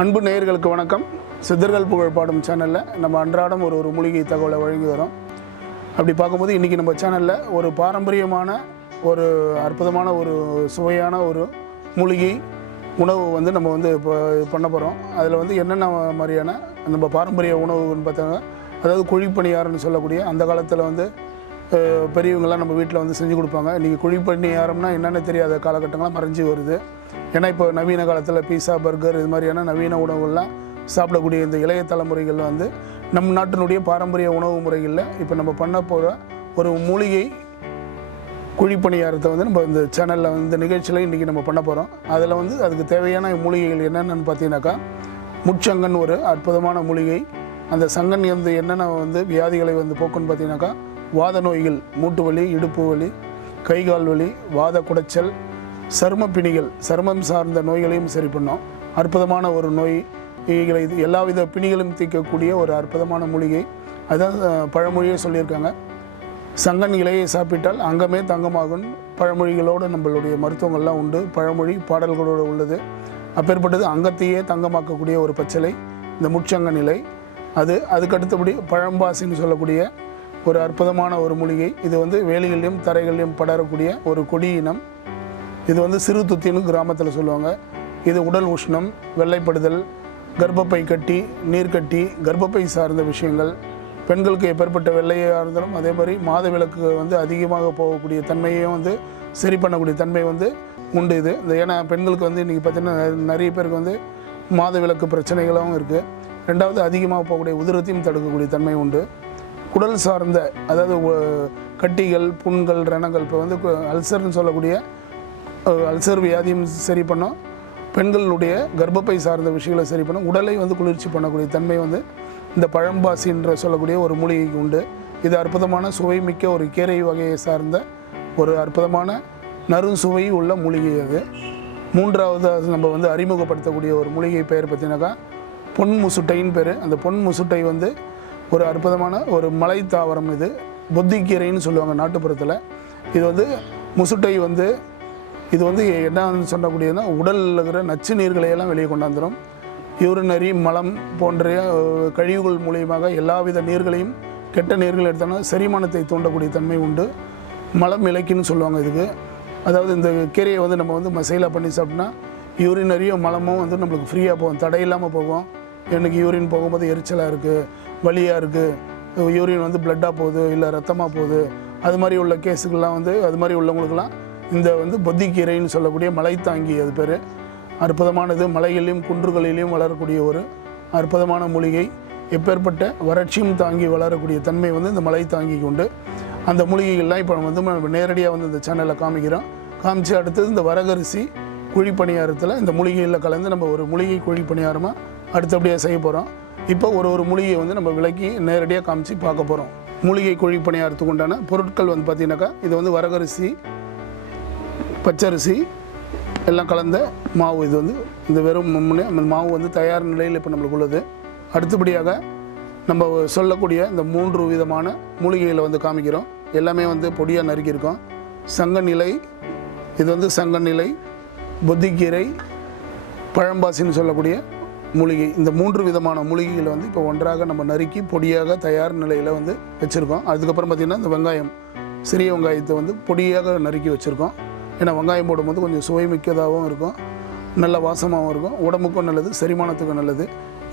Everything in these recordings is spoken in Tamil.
அன்பு நேயர்களுக்கு வணக்கம். சித்தர்கள் புகழ் பாடும் சேனலில் நம்ம அன்றாடம் ஒரு மூலிகை தகவலை வழங்கி வரோம். அப்படி பார்க்கும்போது இன்றைக்கி நம்ம சேனலில் ஒரு பாரம்பரியமான ஒரு அற்புதமான ஒரு சுவையான ஒரு மூலிகை உணவு வந்து நம்ம வந்து இப்போ பண்ண போகிறோம். அதில் வந்து என்னென்ன மாதிரியான நம்ம பாரம்பரிய உணவுன்னு பார்த்தாங்க, அதாவது குழிப்பணியாரம்னு சொல்லக்கூடிய அந்த காலத்தில் வந்து பெரியவங்களாம் நம்ம வீட்டில் வந்து செஞ்சு கொடுப்பாங்க. இன்றைக்கி குழிப்பணியாரம்னா என்னென்ன தெரியாத காலகட்டங்கள்லாம் மறைஞ்சி வருது. ஏன்னா இப்போ நவீன காலத்தில் பீஸா, பர்கர் இது மாதிரியான நவீன உணவுகள்லாம் சாப்பிடக்கூடிய இந்த இளைய தலைமுறைகள் வந்து நம் நாட்டினுடைய பாரம்பரிய உணவு முறைகளில் இப்போ நம்ம பண்ண போகிற ஒரு மூலிகை குழிப்பணியாரத்தை வந்து நம்ம இந்த சேனலில் வந்து நிகழ்ச்சியில் இன்றைக்கி நம்ம பண்ண போகிறோம். அதில் வந்து அதுக்கு தேவையான மூலிகைகள் என்னென்னு பார்த்தீங்கன்னாக்கா, முச்சங்கன் ஒரு அற்புதமான மூலிகை. அந்த சங்கன் வந்து என்னென்ன வந்து வியாதிகளை வந்து போக்குன்னு பார்த்தீங்கன்னாக்கா, வாத நோய்கள், மூட்டு வலி, இடுப்பு வலி, கைகால் வலி, வாத குடைச்சல், சரும பிணிகள், சருமம் சார்ந்த நோய்களையும் சரி பண்ணோம். அற்புதமான ஒரு நோய்களை, இது எல்லாவித பிணிகளும் தீர்க்கக்கூடிய ஒரு அற்புதமான மூலிகை. அதான் பழமொழியே சொல்லியிருக்காங்க, சங்கன் இலையை சாப்பிட்டால் அங்கமே தங்கமாகும். பழமொழிகளோடு நம்மளுடைய மருத்துவங்கள்லாம் உண்டு, பழமொழி பாடல்களோடு உள்ளது. அப்பேற்பட்டது அங்கத்தையே தங்கமாக்கக்கூடிய ஒரு பச்சிலை இந்த முச்சங்கன் இலை. அதுக்கடுத்தபடி பழம்பாசின்னு சொல்லக்கூடிய ஒரு அற்புதமான ஒரு மூலிகை. இது வந்து வேலிகளிலும் தரைகளிலும் படரக்கூடிய ஒரு கொடி இனம். இது வந்து சிறு துத்தின்னு கிராமத்தில் சொல்லுவாங்க. இது உடல் உஷ்ணம், வெள்ளைப்படுதல், கர்ப்பப்பை கட்டி, நீர்க்கட்டி, கர்ப்பப்பை சார்ந்த விஷயங்கள், பெண்களுக்கு எப்பேற்பட்ட வெள்ளையாக இருந்தாலும் அதே மாதிரி மாத விளக்கு வந்து அதிகமாக போகக்கூடிய தன்மையையும் வந்து சரி பண்ணக்கூடிய தன்மை வந்து உண்டு. இது ஏன்னா பெண்களுக்கு வந்து இன்றைக்கி பார்த்திங்கன்னா நிறைய பேருக்கு வந்து மாத விளக்கு பிரச்சனைகளும் இருக்குது. ரெண்டாவது, அதிகமாக போகக்கூடிய உதிரத்தையும் தடுக்கக்கூடிய தன்மை உண்டு. குடல் சார்ந்த, அதாவது கட்டிகள், புண்கள், ரணங்கள், இப்போ வந்து அல்சர்னு சொல்லக்கூடிய அல்சர் வியாதியும் சரி பண்ணோம். பெண்களுடைய கர்ப்பப்பை சார்ந்த விஷயங்களை சரி பண்ணோம். உடலை வந்து குளிர்ச்சி பண்ணக்கூடிய தன்மை வந்து இந்த பழம்பாசின்ற சொல்லக்கூடிய ஒரு மூலிகைக்கு உண்டு. இது அற்புதமான சுவைமிக்க ஒரு கீரை வகையை சார்ந்த ஒரு அற்புதமான நறுசுவை உள்ள மூலிகை. அது மூன்றாவது நம்ம வந்து அறிமுகப்படுத்தக்கூடிய ஒரு மூலிகை பெயர் பார்த்தீங்கன்னாக்கா பொன் முசுட்டைன்னு பேர். அந்த பொன் முசுட்டை வந்து ஒரு அற்புதமான ஒரு மலை தாவரம். இது புத்திக்கீரைன்னு சொல்லுவாங்க நாட்டுப்புறத்தில். இது வந்து முசுட்டை வந்து இது வந்து என்னன்னு சொல்லக்கூடியதுன்னா, உடலில் இருக்கிற நச்சு நீர்களையெல்லாம் வெளியே கொண்டாந்துடும். யூரினரி, மலம் போன்ற கழிவுகள் மூலியமாக எல்லாவித நீர்களையும், கெட்ட நீர்கள் எடுத்தோன்னா செரிமானத்தை தூண்டக்கூடிய தன்மை உண்டு. மலம் இலைக்குன்னு சொல்லுவாங்க இதுக்கு. அதாவது இந்த கீரையை வந்து நம்ம வந்து மசைலாக பண்ணி சாப்பிட்டோம்னா யூரினரியும் மலமும் வந்து நம்மளுக்கு ஃப்ரீயாக போகும், தடையில்லாமல் போகும். எனக்கு யூரின் போகும்போது எரிச்சலாக இருக்குது, வலியாக இருக்குது, யூரின் வந்து பிளட்டாக போகுது, இல்லை ரத்தமாக போகுது, அது மாதிரி உள்ள கேஸுக்கெல்லாம் வந்து அது மாதிரி உள்ளவங்களுக்கெல்லாம் இந்த வந்து பொத்திக்கீரைன்னு சொல்லக்கூடிய மலை தாங்கி, அது பேர். அற்புதமானது. மலைகளிலும் குன்றுகளிலும் வளரக்கூடிய ஒரு அற்புதமான மூலிகை. எப்பேற்பட்ட வறட்சியும் தாங்கி வளரக்கூடிய தன்மை வந்து இந்த மலை தாங்கி கொண்டு. அந்த மூலிகைகள்லாம் இப்போ வந்து நம்ம நேரடியாக வந்து இந்த சேனலில் காமிச்சு அடுத்தது இந்த வரகரிசி குழிப்பணியாரத்தில் இந்த மூலிகையில் கலந்து நம்ம ஒரு மூலிகை குழிப்பணியாரமாக அடுத்தபடியாக செய்ய போகிறோம். இப்போ ஒரு மூலிகையை வந்து நம்ம விலக்கி நேரடியாக காமிச்சு பார்க்க போகிறோம். மூலிகை குழிப்பணியாரத்துக்கு உண்டான பொருட்கள் வந்து பார்த்திங்கனாக்கா, இது வந்து வரகரிசி, பச்சரிசி எல்லாம் கலந்த மாவு. இது வந்து இந்த வெறும் அந்த மாவு வந்து தயார் நிலையில் இப்போ நம்மளுக்கு உள்ளது. அடுத்தபடியாக நம்ம சொல்லக்கூடிய இந்த 3 விதமான மூலிகைகளை வந்து காமிக்கிறோம். எல்லாமே வந்து பொடியாக நறுக்கியிருக்கோம். சங்கன் இலை, இது வந்து சங்கன் இலை, புத்திக்கீரை, பழம்பாசின்னு சொல்லக்கூடிய மூலிகை. இந்த 3 விதமான மூலிகைகளை வந்து இப்போ ஒன்றாக நம்ம நறுக்கி பொடியாக தயார் நிலையில் வந்து வச்சுருக்கோம். அதுக்கப்புறம் பார்த்திங்கன்னா இந்த வெங்காயம், சிறிய வெங்காயத்தை வந்து பொடியாக நறுக்கி வச்சுருக்கோம். ஏன்னா வெங்காயம் போடும்போது கொஞ்சம் சுவை மிக்கதாகவும் இருக்கும், நல்ல வாசமாகவும் இருக்கும், உடம்புக்கும் நல்லது, செரிமானத்துக்கும் நல்லது.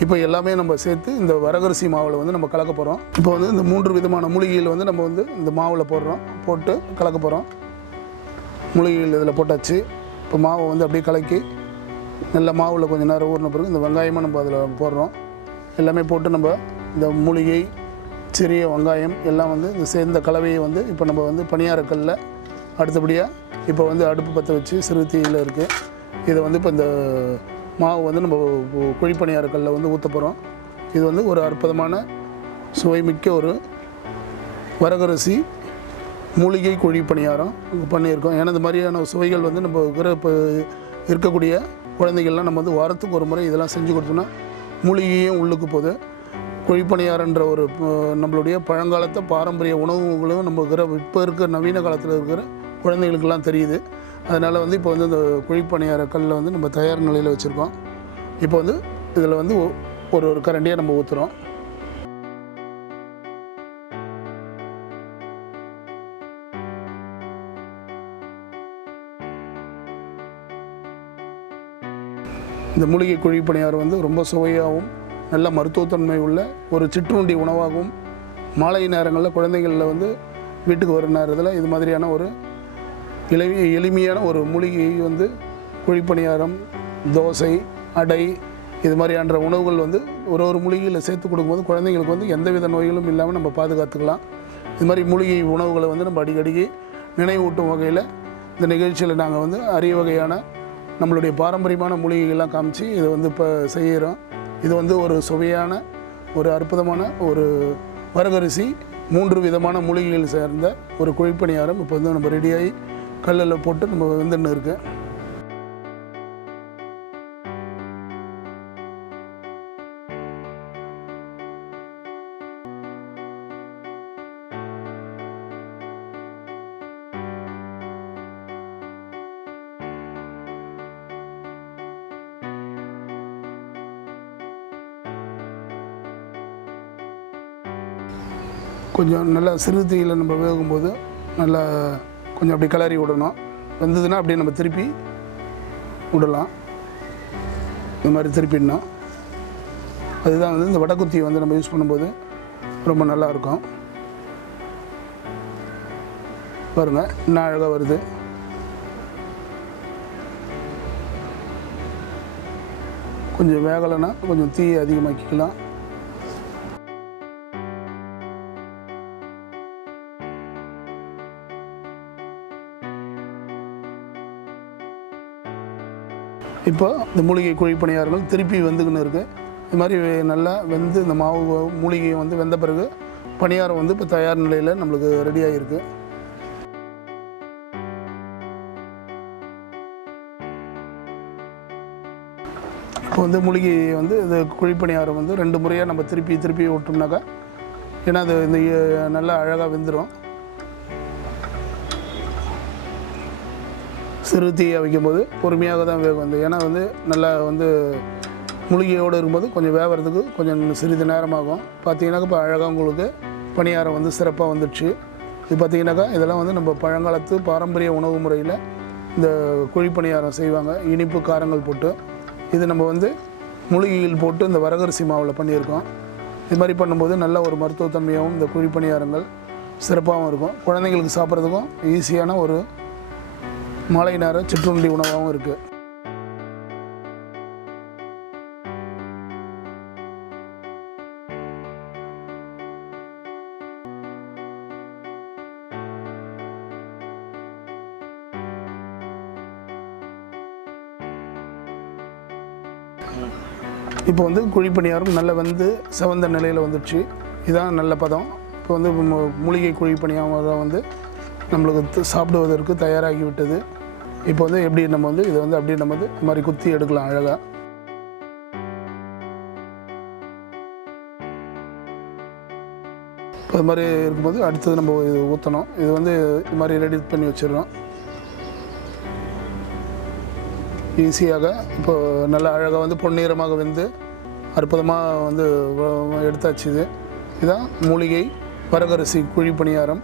இப்போ எல்லாமே நம்ம சேர்த்து இந்த வரகரிசி மாவில் வந்து நம்ம கலக்க போகிறோம். இப்போ வந்து இந்த 3 விதமான மூலிகைகள் வந்து நம்ம வந்து இந்த மாவில் போட்டு கலக்க போகிறோம். மூலிகைகள் இதில் போட்டாச்சு. இப்போ மாவை வந்து அப்படியே கலக்கி நல்ல மாவில் கொஞ்சம் நேரம் ஊறின பிறகு இந்த வெங்காயமாக நம்ம அதில் போடுறோம். எல்லாமே போட்டு நம்ம இந்த மூலிகை, சிறிய வெங்காயம் எல்லாம் வந்து இந்த சேர்ந்த கலவையை வந்து இப்போ நம்ம வந்து பணியாரக்கல்லில் அடுத்தபடியாக இப்போ வந்து அடுப்பு பற்ற வச்சு சிறு தீயில் இருக்குது. இதை வந்து இப்போ இந்த மாவு வந்து நம்ம குழிப்பணியாரக்கல்லில் வந்து ஊற்ற போகிறோம். இது வந்து ஒரு அற்புதமான சுவைமிக்க ஒரு வரகரிசி மூலிகை குழிப்பணியாரம் பண்ணியிருக்கோம். ஏன்னா இந்த மாதிரியான சுவைகள் வந்து நம்ம இப்போ இருக்கக்கூடிய குழந்தைகள்லாம் நம்ம வந்து வாரத்துக்கு ஒரு முறை இதெல்லாம் செஞ்சு கொடுத்தோம்னா மூலிகையும் உள்ளுக்கு போகுது. குழிப்பணியாரன்ற ஒரு நம்மளுடைய பழங்காலத்தை பாரம்பரிய உணவுகளும் நம்ம இப்போ இருக்கிற நவீன காலத்தில் இருக்கிற குழந்தைகளுக்கெல்லாம் தெரியுது. அதனால் வந்து இப்போ வந்து இந்த குழிப்பணியார கல்லை வந்து நம்ம தயார் நிலையில் வச்சுருக்கோம். இப்போ வந்து இதில் வந்து ஒரு கரண்டியாக நம்ம ஊற்றுறோம். இந்த மூலிகை குழிப்பணியாரம் வந்து ரொம்ப சுவையாகவும் நல்ல மருத்துவத்தன்மை உள்ள ஒரு சிற்றுண்டி உணவாகவும் மாலை நேரங்களில் குழந்தைகளில் வந்து வீட்டுக்கு வர நேரத்தில் இது மாதிரியான ஒரு எளிமையான ஒரு மூலிகை வந்து குழிப்பணியாரம், தோசை, அடை இது மாதிரியான உணவுகள் வந்து ஒரு மூலிகையில் சேர்த்து கொடுக்கும்போது குழந்தைங்களுக்கு வந்து எந்தவித நோய்களும் இல்லாமல் நம்ம பாதுகாத்துக்கலாம். இது மாதிரி மூலிகை உணவுகளை வந்து நம்ம அடிக்கடிக்கு நினைவூட்டும் வகையில் இந்த நிகழ்ச்சியில் நாங்கள் வந்து அரிய வகையான நம்மளுடைய பாரம்பரியமான மூலிகைகள்லாம் காமிச்சு இதை வந்து இப்போ செய்கிறோம். இது வந்து ஒரு சுவையான ஒரு அற்புதமான ஒரு வரகரிசி 3 விதமான மூலிகைகள் சேர்ந்த ஒரு குழிப்பணியாரம் இப்போ வந்து நம்ம ரெடியாகி கல்லில் போட்டு நம்ம வெந்துன்னு இருக்கு. கொஞ்சம் நல்லா சிறு தீயில் நம்ம வேகும்போது நல்லா கொஞ்சம் அப்படி கிளறி விடணும். வந்ததுன்னா அப்படியே நம்ம திருப்பி விடலாம். இது மாதிரி திருப்பிடணும். அதுதான் வந்து இந்த வடக்குத்தியை வந்து நம்ம யூஸ் பண்ணும்போது ரொம்ப நல்லாயிருக்கும். பாருங்கள் இன்னும் அழகாக வருது. கொஞ்சம் வேகலைன்னா கொஞ்சம் தீ அதிகமாக்கிக்கலாம். இப்போ இந்த மூலிகை குழிப்பணியாரங்கள் திருப்பி வெந்துக்கின்னு இருக்குது. இது மாதிரி நல்லா வெந்து இந்த மாவு மூலிகை வந்து வெந்த பிறகு பணியாரம் வந்து இப்போ தயார் நிலையில் நம்மளுக்கு ரெடியாக இருக்குது. இப்போ வந்து மூலிகை வந்து இது குழிப்பணியாரம் வந்து 2 முறையாக நம்ம திருப்பி விட்டோம்னாக்கா ஏன்னா அது இந்த நல்லா அழகாக வெந்துடும். சிறு தீயை வைக்கும்போது பொறுமையாக தான் வேகும் வந்து. ஏன்னா வந்து நல்லா வந்து மூலிகையோடு இருக்கும்போது கொஞ்சம் வேகிறதுக்கு கொஞ்சம் சிறிது நேரமாகும். பார்த்தீங்கன்னாக்கா இப்போ அழகாக உங்களுக்கு பணியாரம் வந்து சிறப்பாக வந்துடுச்சு. இது பார்த்திங்கனாக்கா இதெல்லாம் வந்து நம்ம பழங்காலத்து பாரம்பரிய உணவு முறையில் இந்த குழிப்பணியாரம் செய்வாங்க. இனிப்பு காரங்கள் போட்டு இது நம்ம வந்து மூலிகைகள் போட்டு இந்த வரகரிசி மாவில் பண்ணியிருக்கோம். இது மாதிரி பண்ணும்போது நல்ல ஒரு மருத்துவத்தன்மையாகவும் இந்த குழிப்பணியாரங்கள் சிறப்பாகவும் இருக்கும். குழந்தைங்களுக்கு சாப்பிட்றதுக்கும் ஈஸியான ஒரு மாலை நேர சிற்றுண்டி உணவாகவும் இருக்குது. இப்போ வந்து குழிப்பணியாரம் நல்லா வந்து செவந்த நிலையில் வந்துடுச்சு. இதுதான் நல்ல பதம். இப்போ வந்து மூலிகை குழிப்பணியாரம் வந்து நம்மளுக்கு சாப்பிடுவதற்கு தயாராகி விட்டது. இப்போ வந்து எப்படி நம்ம வந்து இதை வந்து அப்படியே நம்ம வந்து இது மாதிரி குத்தி எடுக்கலாம் அழகாக. இப்போ இது மாதிரி இருக்கும்போது அடுத்தது நம்ம இது ஊற்றணும். இது வந்து இது மாதிரி ரெடி பண்ணி வச்சிடறோம். ஈஸியாக இப்போ நல்லா அழகாக வந்து பொன்னிறமாக வெந்து அற்புதமாக வந்து எடுத்தாச்சு. இதுதான் மூலிகை வரகரிசி குழிப்பணியாரம்.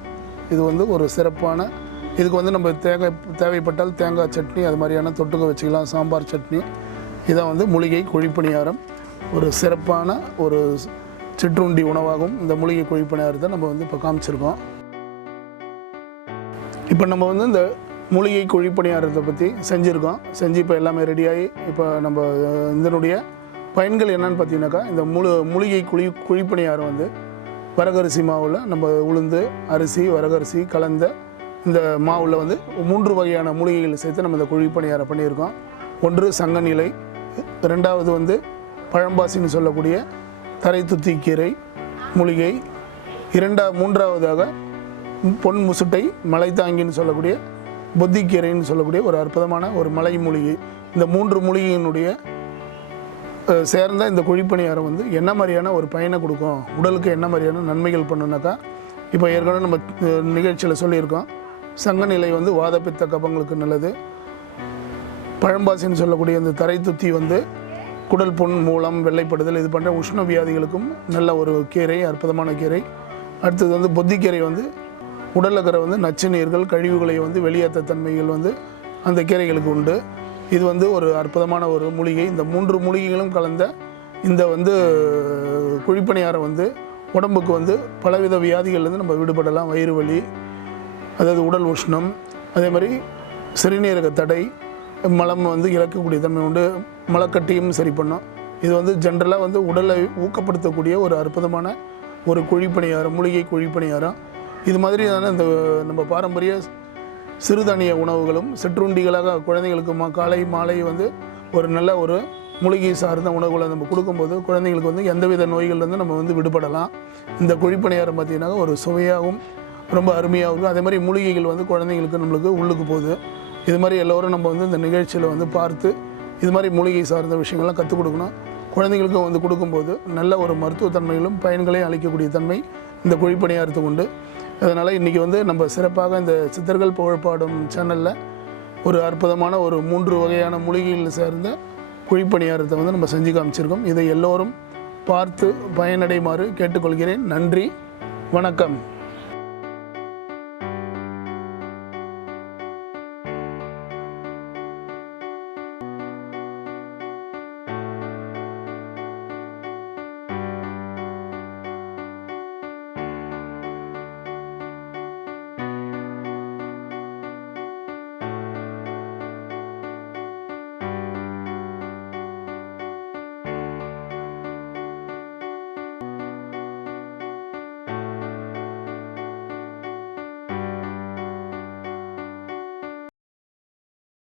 இது வந்து ஒரு சிறப்பான இதுக்கு வந்து நம்ம தேவைப்பட்டால் தேங்காய் சட்னி அது மாதிரியான தொட்டுக்க வச்சுக்கலாம், சாம்பார் சட்னி. இதான் வந்து மூலிகை குழிப்பணியாரம். ஒரு சிறப்பான ஒரு சிற்றுண்டி உணவாகும் இந்த மூலிகை குழிப்பணியாரத்தை நம்ம வந்து இப்போ காமிச்சிருக்கோம். இப்போ நம்ம வந்து இந்த மூலிகை குழிப்பணியாரத்தை பற்றி செஞ்சு இப்போ எல்லாமே ரெடியாகி இப்போ நம்ம இதனுடைய பயன்கள் என்னன்னு பார்த்தீங்கன்னாக்கா இந்த மூலிகை குழிப்பணியாரம் வந்து வரகரிசி மாவில் நம்ம உளுந்து அரிசி வரகரிசி கலந்த இந்த மாவில் வந்து 3 வகையான மூலிகைகளை சேர்த்து நம்ம இந்த குழிப்பணியாரம் பண்ணியிருக்கோம். ஒன்று சங்கன் இலை, 2வது வந்து பழம்பாசின்னு சொல்லக்கூடிய தரைத்துத்திக்கீரை மூலிகை, 3வதாக பொன் முசுட்டை மலைத்தாங்கின்னு சொல்லக்கூடிய புத்திக்கீரைன்னு சொல்லக்கூடிய ஒரு அற்புதமான ஒரு மலை மூலிகை. இந்த 3 மூலிகையினுடைய சேர்ந்த இந்த குழிப்பணியாரம் வந்து என்ன மாதிரியான ஒரு பயனை கொடுக்கும், உடலுக்கு என்ன மாதிரியான நன்மைகள் பண்ணுனாக்கா இப்போ ஏற்கனவே நம்ம நிகழ்ச்சியில் சொல்லியிருக்கோம். சங்கன் இலை வந்து வாதப்பித்த கபங்களுக்கு நல்லது. பழம்பாசின்னு சொல்லக்கூடிய இந்த தரைத்துத்தி வந்து குடல் புண், மூலம், வெள்ளைப்படுதல் இது போன்ற உஷ்ண வியாதிகளுக்கும் நல்ல ஒரு கீரை, அற்புதமான கீரை. அடுத்தது வந்து பொத்திக்கீரை வந்து உடலில் இருக்கிற வந்து நச்சு நீர்கள், கழிவுகளை வந்து வெளியேற்ற தன்மைகள் வந்து அந்த கீரைகளுக்கு உண்டு. இது வந்து ஒரு அற்புதமான ஒரு மூலிகை. இந்த 3 மூலிகைகளும் கலந்த இந்த வந்து குழிப்பணியாரம் வந்து உடம்புக்கு வந்து பலவித வியாதிகள்லேருந்து நம்ம விடுபடலாம். வயிறு வலி, அதாவது உடல் உஷ்ணம், அதே மாதிரி சிறுநீரக தடை, மலம் வந்து இழக்கக்கூடிய தன்மை உண்டு. மலக்கட்டியும் சரி பண்ணும். இது வந்து ஜென்ரலாக வந்து உடலை ஊக்கப்படுத்தக்கூடிய ஒரு அற்புதமான ஒரு குழிப்பணியாரம், மூலிகை குழிப்பணியாரம். இது மாதிரியான இந்த நம்ம பாரம்பரிய சிறுதானிய உணவுகளும் சிற்றுண்டிகளாக குழந்தைகளுக்கு காலை மாலை வந்து ஒரு நல்ல ஒரு மூலிகை சார்ந்த உணவுகளை நம்ம கொடுக்கும்போது குழந்தைங்களுக்கு வந்து எந்தவித நோய்கள்லேருந்து நம்ம வந்து விடுபடலாம். இந்த குழிப்பணியாரம் பார்த்திங்கன்னா ஒரு சுவையாகவும் ரொம்ப அருமையாகவும் இருக்கும். அதே மாதிரி மூலிகைகள் வந்து குழந்தைங்களுக்கு நம்மளுக்கு உள்ளுக்கு போகுது. இது மாதிரி எல்லோரும் நம்ம வந்து இந்த நிகழ்ச்சியில் வந்து பார்த்து இது மாதிரி மூலிகை சார்ந்த விஷயங்கள்லாம் கற்றுக் கொடுக்கணும். குழந்தைங்களுக்கும் வந்து கொடுக்கும்போது நல்ல ஒரு மருத்துவத்தன்மைகளும் பயன்களையும் அளிக்கக்கூடிய தன்மை இந்த குழிப்பணியாரத்துக்கு உண்டு. அதனால் இன்றைக்கி வந்து நம்ம சிறப்பாக இந்த சித்தர்கள் புகழ்பாடும் சேனலில் ஒரு அற்புதமான ஒரு 3 வகையான மூலிகைகள் சேர்ந்த குழிப்பணியாரத்தை வந்து நம்ம செஞ்சு காமிச்சிருக்கோம். இதை எல்லோரும் பார்த்து பயனடைமாறு கேட்டுக்கொள்கிறேன். நன்றி, வணக்கம்.